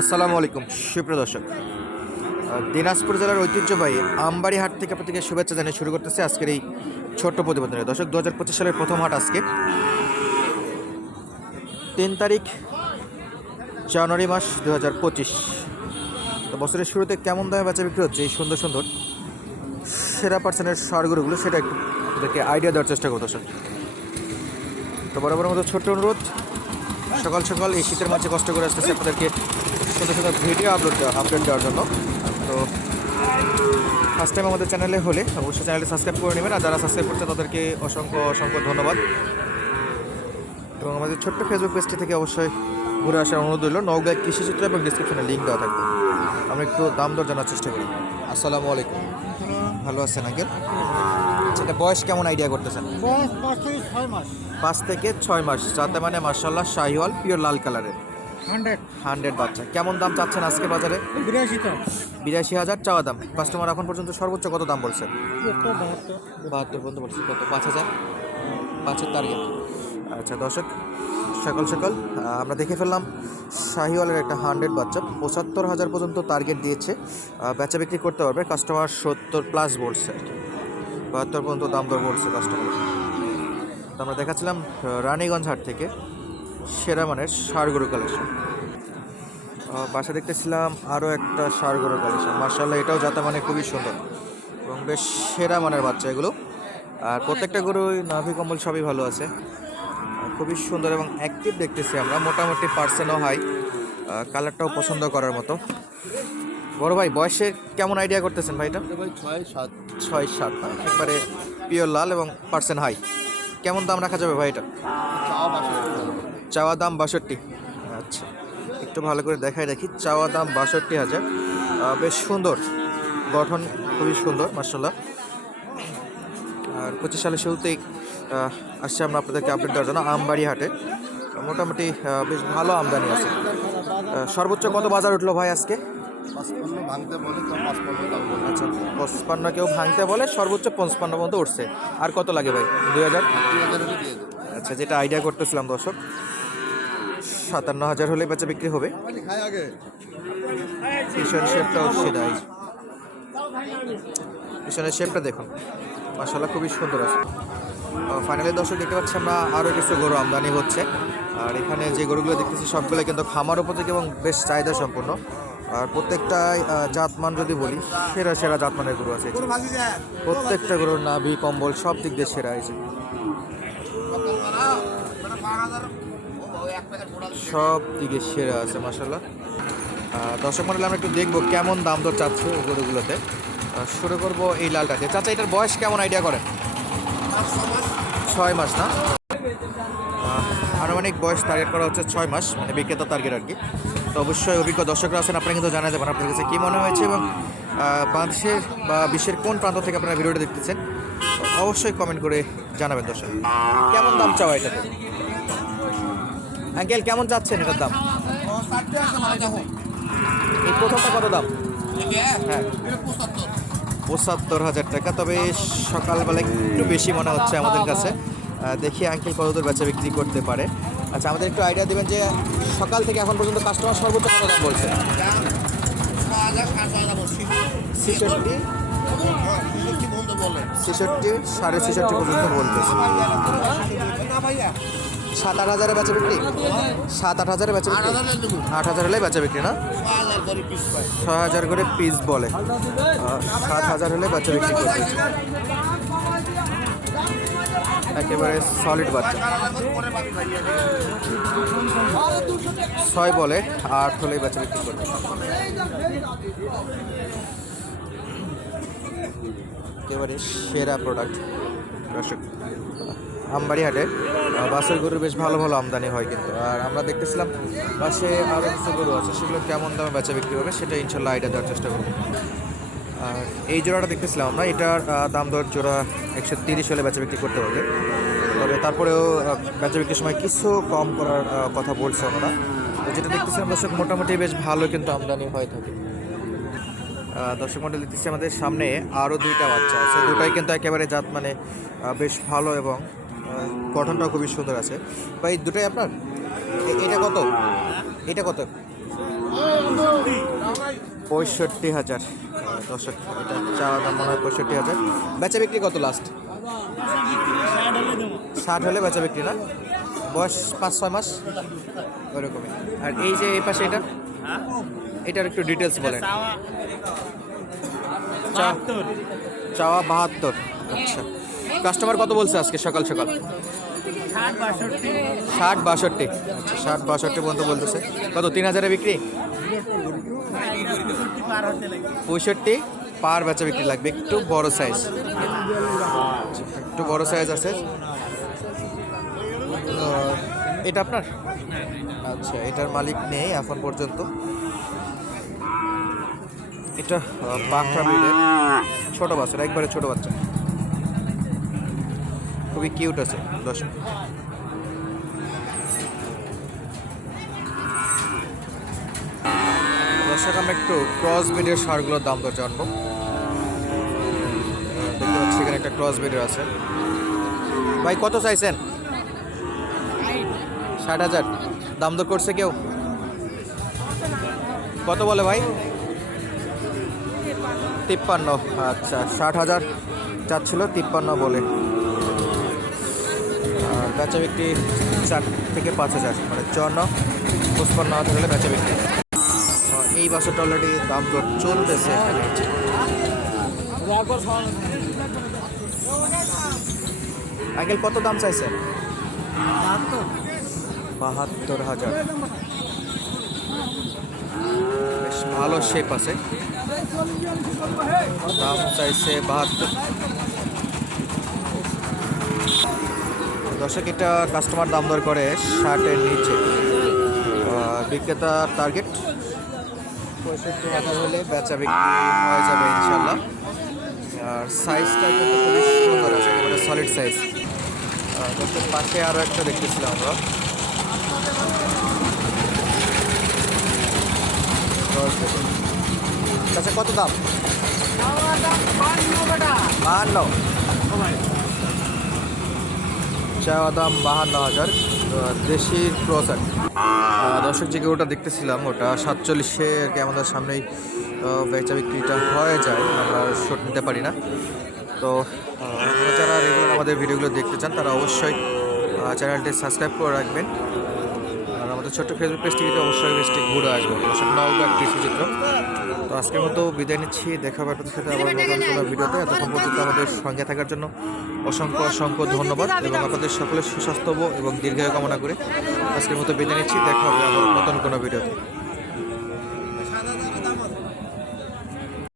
আসসালামু আলাইকুম, সুপ্রিয় দর্শক। দিনাজপুর জেলার ঐতিহ্যবাহী আমবাড়ি হাট থেকে আপনাদেরকে শুভেচ্ছা জানিয়ে শুরু করতেছে আজকের এই ছোট্ট প্রতিবেদনে। দর্শক দু হাজার পঁচিশ সালের প্রথম হাট আজকে। তিন তারিখ, জানুয়ারি মাস দু হাজার পঁচিশ। তো বছরের শুরুতে কেমন দামে বেচা বিক্রি হচ্ছে? এই সুন্দর সুন্দর সেরা পার্সেন্টের সারগুলোগুলো সেটা একটু আপনাদেরকে আইডিয়া দেওয়ার চেষ্টা করব দর্শক। তো বরাবর মতো ছোট্ট অনুরোধ, সকাল সকাল এই শীতের মাঝে কষ্ট করে আসতেছে আপনাদেরকে। সুন্দর সুন্দর ভিডিও আপলোড দেওয়া আপলোড দেওয়ার জন্য। তো ফার্স্ট টাইম আমাদের চ্যানেলে হলে অবশ্যই চ্যানেলটি সাবস্ক্রাইব করে নেবেন। আর যারা সাবস্ক্রাইব করছে তাদেরকে অসংখ্য অসংখ্য ধন্যবাদ। এবং আমাদের ছোট্ট ফেসবুক পেজটি থেকে অবশ্যই ঘুরে আসার অনুরোধ রইল। নওগাঁ কৃষিচিত্র এবং ডিসক্রিপশনে লিঙ্ক দেওয়া থাকবে। আমরা একটু দাম দর জানার চেষ্টা করি। আসসালামু আলাইকুম। ভালো আছেন আঙ্কেল? সেটা বয়স কেমন আইডিয়া করতেছেন? পাঁচ থেকে ছয় মাস। পাঁচ থেকে ছয় মাস। যাতে মানে মার্শাল্লাহ শাহিওয়াল পিওর লাল কালারের হান্ড্রেড। হান্ড্রেড বাচ্চা। কেমন দাম চাচ্ছেন আজকে বাজারে? বিরাশি তো। বিরাশি হাজার চাওয়া দাম। কাস্টমার এখন পর্যন্ত সর্বোচ্চ কত দাম বলছে? বাহাত্তর। পর্যন্ত বলছে। কত? পাঁচ হাজার? পাঁচের টার্গেট আচ্ছা দর্শক সকাল সকাল আমরা দেখে ফেললাম শাহিওয়ালের একটা হান্ড্রেড বাচ্চা। পঁচাত্তর হাজার পর্যন্ত টার্গেট দিয়েছে। বেচা বিক্রি করতে পারবে। কাস্টমার সত্তর প্লাস বলছে। বাহাত্তর পর্যন্ত দাম দর বলছে কাস্টমার তো আমরা দেখাচ্ছিলাম রানীগঞ্জ হাট থেকে। সেরা মানের গরু কালেকশন বাসা দেখতেছিলাম আরও একটা গরু কালেকশন মার্শাল্লাহ এটাও যাতে মানে খুবই সুন্দর এবং বেশ সেরা মানের বাচ্চা এগুলো। আর প্রত্যেকটা গরুই নাভি কম্বল সবই ভালো আছে। খুবই সুন্দর এবং অ্যাক্টিভ দেখতেছি আমরা মোটামুটি পার্সেন্টও হাই কালারটাও পছন্দ করার মতো। বড় ভাই বয়সে কেমন আইডিয়া করতেছেন ভাইটা ভাই ছয় সাত। ছয় সাত একবারে পিওর লাল এবং পার্সেন্ট হাই কেমন দাম রাখা যাবে ভাই এটা? চাওয়া পাশে চাওয়া দাম বাষট্টি। আচ্ছা একটু ভালো করে দেখাই রাখি চাওয়া দাম বাষট্টি হাজার। বেশ সুন্দর। গঠন খুবই সুন্দর মার্শাল্লাহ আর পঁচিশ সালের শুরুতেই আসছে আমরা আপনাদেরকে আপডেট দেওয়ার জন্য আমবাড়ি হাটে মোটামুটি বেশ ভালো আমদানি আছে। সর্বোচ্চ কত বাজার উঠল ভাই আজকে? আচ্ছা পঁচপান্ন কেউ ভাঙতে বলে সর্বোচ্চ পঞ্চপান্ন পর্যন্ত উঠছে। আর কত লাগে ভাই? দুই হাজার? আচ্ছা যেটা আইডিয়া করতেছিলাম দর্শক। সাতান্ন হাজার হলে বেচা বিক্রি হবে। পিছনের শেপটাও সেটাই। পিছনের শেপটা দেখুন। মাসাল্লাহ খুবই সুন্দর আছে। ফাইনালি দর্শক দেখতে পাচ্ছি আমরা আরও কিছু গরু আমদানি হচ্ছে। আর এখানে যে গরুগুলো দেখতেছি, সবগুলো কিন্তু খামার উপযোগী এবং বেশ চাহিদা সম্পূর্ণ আর প্রত্যেকটাই জাতমান যদি বলি, সেরা সেরা জাতমানের গরু আছে। প্রত্যেকটা গরুর নাভি, কম্বল, সব দিক দিয়ে সেরা আছে সব দিকে সেরা আছে মাসাল্লাহ দর্শক মন্ডল, আমরা একটু দেখব কেমন দাম দর চাচ্ছে গরুগুলোতে। শুরু করব এই লালটাকে চাচা, এটার বয়স কেমন আইডিয়া করেন? ছয় মাস, না? আনুমানিক বয়স টার্গেট করা হচ্ছে ছয় মাস মানে বিক্রেতা টার্গেট আর কি। তো অবশ্যই অভিজ্ঞ দর্শকরা আছেন, আপনারা কিন্তু জানা যাবেন আপনার কাছে কী মনে হয়েছে এবং বাংলাদেশের বা বিশ্বের কোন প্রান্ত থেকে আপনারা ভিডিওটা দেখতেছেন। অবশ্যই কমেন্ট করে জানাবেন দর্শক। কেমন দাম চাওয়া এটাতে? আঙ্কেল, কেমন চাচ্ছেন এটার দাম? এই প্রথমটা কত দাম? হ্যাঁ পঁচাত্তর হাজার টাকা, তবে সকালবেলা একটু বেশি মনে হচ্ছে আমাদের কাছে। দেখি আঙ্কেল কতদূর বেচা বিক্রি করতে পারে। আচ্ছা আমাদের একটু আইডিয়া দেবেন যে সকাল থেকে এখন পর্যন্ত কাস্টমার সর্বোচ্চ কত দাম বলছে? ছেষট্টি। সাড়ে ছেষট্টি পর্যন্ত বলতেছে। সাত, আট হাজারে বেচা বিক্রি? সাত, আট হাজারে বেচা বিক্রি। আট হাজার হলে বেচা বিক্রি না? ছ হাজার করে পিস বলে। সাত হাজার হলে বাচ্চা বিক্রি করবে। একেবারে সলিড বাচ্চা। ছয় বলে, আট হলেই বাচ্চা বিক্রি করবে। একেবারে সেরা প্রোডাক্ট দর্শক আমবাড়ি হাটে বাসের গরুর বেশ ভালো ভালো আমদানি হয় কিন্তু। আর আমরা দেখতেছিলাম পাশে আরও কিছু গরু আছে, সেগুলো কেমন দামে বেচা বিক্রি হবে সেটা ইনশাল্লাহ আইডিয়া দেওয়ার চেষ্টা করব। আর এই জোড়াটা দেখতেছিলাম আমরা, এটার দাম দর জোড়া একশো তিরিশ হলে বেচা বিক্রি করতে পারবে। তবে তারপরেও বেচা বিক্রির সময় কিছু কম করার কথা বলছে তো যেটা দেখতেছিলাম, দর্শক, মোটামুটি বেশ ভালো কিন্তু আমদানি হয়ে থাকে। দর্শক মন্ডল, দেখতেছি আমাদের সামনে আরও দুইটা বাচ্চা আছে। দুটাই কিন্তু একেবারে জাত মানে বেশ ভালো এবং গঠনটাও খুবই সুন্দর আছে। ভাই দুটাই আপনার? এটা কত? এটা কত? পঁয়ষট্টি হাজার। দর্শক এটা চাওয়া দাম মনে হয় পঁয়ষট্টি হাজার। বেচা বিক্রি কত লাস্ট ষাট হলে বেচা বিক্রি না? বয়স পাঁচ ছয় মাস? ওরকমই আর এই যে এই পাশে এটা? এটার একটু ডিটেলস বলেন। চাওয়া বাহাত্তর। আচ্ছা। কাস্টমার কত বলছে আজকে সকাল সকাল? ষাট বাষট্টি। আচ্ছা ষাট বাষট্টি পর্যন্ত বলতেছে। কত, তিন হাজারে বিক্রি? পঁয়ষট্টি পার বেচা বিক্রি লাগবে, একটু বড় সাইজ একটু বড় সাইজ আছে। এটা আপনার? আচ্ছা এটার মালিক নেই এখন পর্যন্ত। এটা পাখরা ব্রিডের ছোট বাচ্চা একবারে ছোট বাচ্চা। খুবই কিউট আছে, দর্শক। দর্শক, আমরা একটু ক্রস ব্রিডের সারগুলোর দাম দর জানব। দেখতে পাচ্ছি এখানে একটা ক্রস ব্রিডের আছে। ভাই, কত চাইছেন? ষাট হাজার। দাম দর করছে কেউ? কত বলে ভাই? তিপ্পান্ন। আচ্ছা ষাট হাজার চাচ্ছিল, তিপ্পান্ন বলে। বেচা বিক্রি চার থেকে পাঁচ হাজার মানে চুয়ান্ন, পঁচপান্ন হাজার হলে বেচা বিক্রি। এই বাসটা অলরেডি দাম দর চলতেছে। আঙ্কেল, কত দাম চাইছেন? বাহাত্তর হাজার। বেশ ভালো শেপ আছে। দাম চাইছে বাহাত্তর। দর্শক এটা কাস্টমার দাম দর করে ষাটের নিচে। বিক্রেতার টার্গেট পঁয়ষট্টি হাজার হলে বেচা বিক্রি হয়ে যাবে ইনশাল্লাহ আর সাইজটা কিন্তু খুবই সুন্দর আছে একেবারে সলিড সাইজ দর্শক পাশে আরও একটা দেখতেছিলাম আমরা। আচ্ছা কত দাম? বাহান্ন চাওয়া দাম বাহান্ন হাজার দেশির ক্রসার দর্শক, যে ওটা দেখতেছিলাম, ওটা সাতচল্লিশে আর কি আমাদের সামনেই বেচা বিক্রিটা হয়ে যায়, আমরা শোট নিতে পারি না। তো যারা রেগুলার আমাদের ভিডিওগুলো দেখতে চান, তারা অবশ্যই চ্যানেলটি সাবস্ক্রাইব করে রাখবেন। আর আমাদের ছোট্ট ফেসবুক পেজটিতে অবশ্যই পেজটি ঘুরে আসবেন। দর্শক কৃষিচিত্র। তো আজকের মতো বিদায় নিচ্ছি। দেখা হবে আপনাদের সাথে আবার নতুন কোনো ভিডিওতে। এতক্ষণ পর্যন্ত আমাদের সঙ্গে থাকার জন্য অসংখ্য অসংখ্য ধন্যবাদ এবং আপনাদের সকলের সুস্বাস্থ্য এবং দীর্ঘায়ু কামনা করে আজকের মতো বিদায় নিচ্ছি। দেখা হবে আবার নতুন কোনো ভিডিওতে।